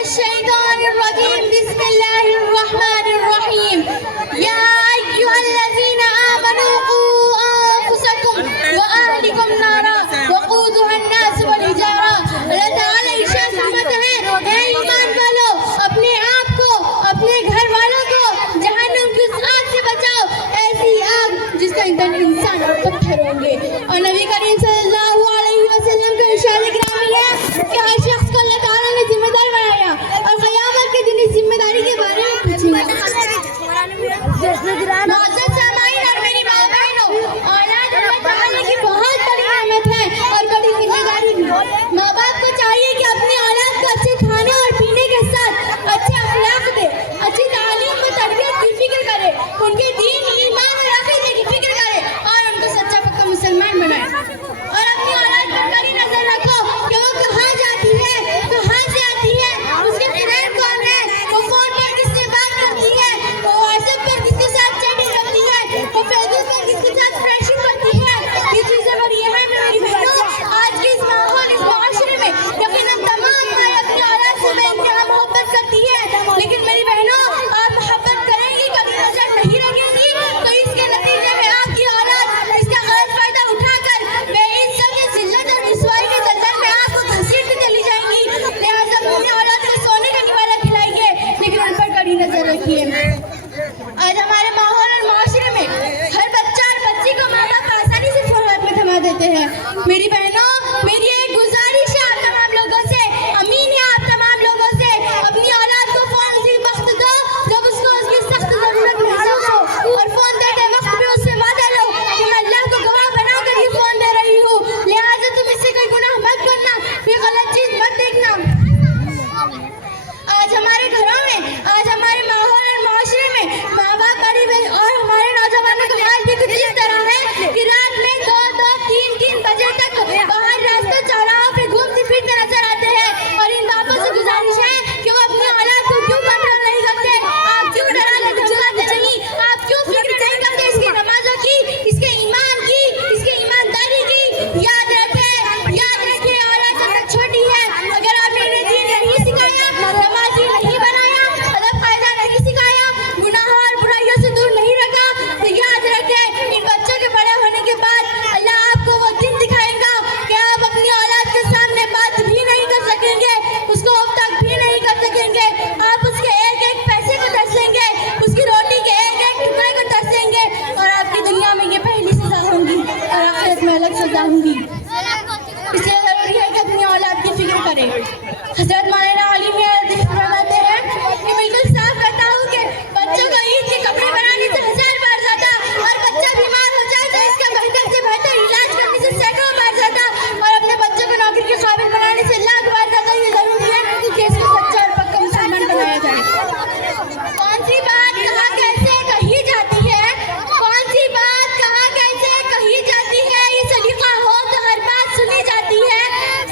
الشيطان الرجيم بسم الله الرحمن الرحيم يا أيها الذين آمنوا قوا أنفسكم وأهلكم نارا وقودها الناس والحجارة اللہ تعالی ارشاد فرماتے ہیں اے ایمان والو اپنے آپ کو اپنے گھر والوں کو جہنم کی اس آگ سے بچاؤ ایسی آگ جس کا ایندھن انسان اور پتھر ہوں گے اور نبی کریم صلی اللہ علیہ وسلم کا ارشاد گرامی ہے کہ ہر شخص کو اللہ تعالی نے ذمہ دار بنایا اور قیامت کے دن اس ذمہ داری کے بارے میں پوچھیں گے معزز سامعین اور میری ماں بہنوں اولاد اللہ تعالی کی بہت بڑی نعمت ہے اور بڑی ذمہ داری بھی ماں باپ کو چاہیے کہ اپنی اولاد کو اچھے کھانے اور پینے کے ساتھ اچھے اخلاق دے اچھی تعلیم و تربیت کی فکر کرے ان کے دین ایمان اور عقیدے کی فکر کرے اور ان کو سچا پکا مسلمان بنائے اور اپنی اولاد پر کڑی نظر رکھو کہ وہ کہاں جاتی ہے کہاں سے آتی ہے اس کے فرینڈ کون ہے وہ فون پر کس سے بات کرتی ہے وہ واٹس ایپ پر کس کے ساتھ چیٹنگ کرتی ہے وہ فیس بک پر کس کے ساتھ فرینڈشپ کرتی ہے یہ چیزیں بڑی اہم ہے میری بہنوں آج کے اس ماحول اس معاشرے میں یقیناً تمام مائیں اپنی اولاد سے بے انتہا محبت کرتی ہے لیکن میری بہنوں آپ محبت کریں گی کبھی نظر نہیں رکھیں گی تو اس کے نتیجے میں آپ کی اولاد اس کا غلط فائدہ اٹھا کر بے عزت ذلت اور رسوائی کے دلدل میں آپ کو گھسیٹتی چلی جائیں گی لہٰذا اپنی اولاد کو سونے کا نوالا کھلائیے لیکن ان پر کڑی نظر رکھیے آج ہمارے ماحول اور معاشرے میں ہر بچہ اور بچی کو ماں باپ آسانی سے فون ہاتھ میں تھما دیتے ہیں میری بہنوں میری ایک گزارش ہے آپ تمام لوگوں سے امین ہے آپ تمام لوگوں سے اپنی اولاد کو فون اسی وقت دو جب اس کو اس کی سخت ضرورت محسوس ہو اور فون دیتے وقت بھی اس سے وعدہ لو کہ میں اللہ کو گواہ بنا کر یہ فون دے رہی ہوں لہٰذا تم اس سے کوئی گناہ مت کرنا کوئی غلط چیز مت دیکھنا آج ہمارے گھروں میں آج ہمارے ماحول اور معاشرے میں ماں باپ اور ہمارے نوجوانوں کا حال بھی کچھ اس طرح ہے کہ رات میں 2-3 بجے تک باہر راستہ چوراہوں پہ گھومتے پھرتے نظر آتے ہیں اور ان باپوں سے گزارش ہے کہ وہ اپنی اولاد کو کیوں کنٹرول نہیں کرتے آپ کیوں ڈرانے دھمکاتے نہیں آپ کیوں فکر نہیں کرتے اس کی نمازوں کی اس کے ایمان کی اس کے ایمانداری کی یاد رکھے اولاد جب تک چھوٹی ہے اگر آپ نے انہیں دین نہیں سکھایا نمازی نہیں بنایا ادب قاعدہ نہیں سکھایا گناہوں اور برائیوں سے دور نہیں رکھا تو یاد رکھیں ان بچوں کے بڑے ہونے کے بعد اللہ آپ کو وہ دن دکھائے گا کہ آپ اپنی اولاد کے سامنے بات بھی نہیں کر سکیں گے اس کو اب تک بھی نہیں کر سکیں گے آپ اس کے ایک پیسے کو ترسیں گے اس کی روٹی کے ایک ٹکڑے کو ترسیں گے اور آپ کی دنیا میں یہ پہلی سزا ہوں گی اور آخرت میں الگ سزا ہوں گی اس لیے ضروری ہے کہ اپنی اولاد کی فکر کریں حضرت مولانا علی میاں فرماتے ہیں کہ بالکل صاف کہتا ہوں کہ بچوں کو عید کے کپڑے بنانے سے 1000 بار زیادہ اور بچہ بیمار ہو جائے تو اس کا بہتر سے بہتر علاج کرنے سے سینکڑوں بار زیادہ اور اپنے بچوں کو نوکری کے قابل بنانے سے 1,00,000 بار زیادہ یہ ضروری ہے کہ اس کو سچا اور پکا مسلمان بنایا جائے کون سی بات کہاں کیسے کہی جاتی ہے کون سی بات کہاں کیسے کہی جاتی ہے یہ سلیقہ ہو تو ہر بات سنی جاتی ہے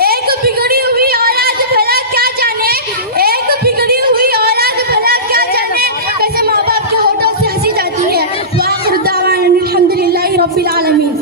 ایک بگڑی ہوئی اولاد بھلا کیا جانے ایک بگڑی ہوئی اولاد بھلا کیا جانے کیسے ماں باپ کے ہونٹوں سے ہنسی جاتی ہے وآخر دعوانا الحمدللہ رب العالمین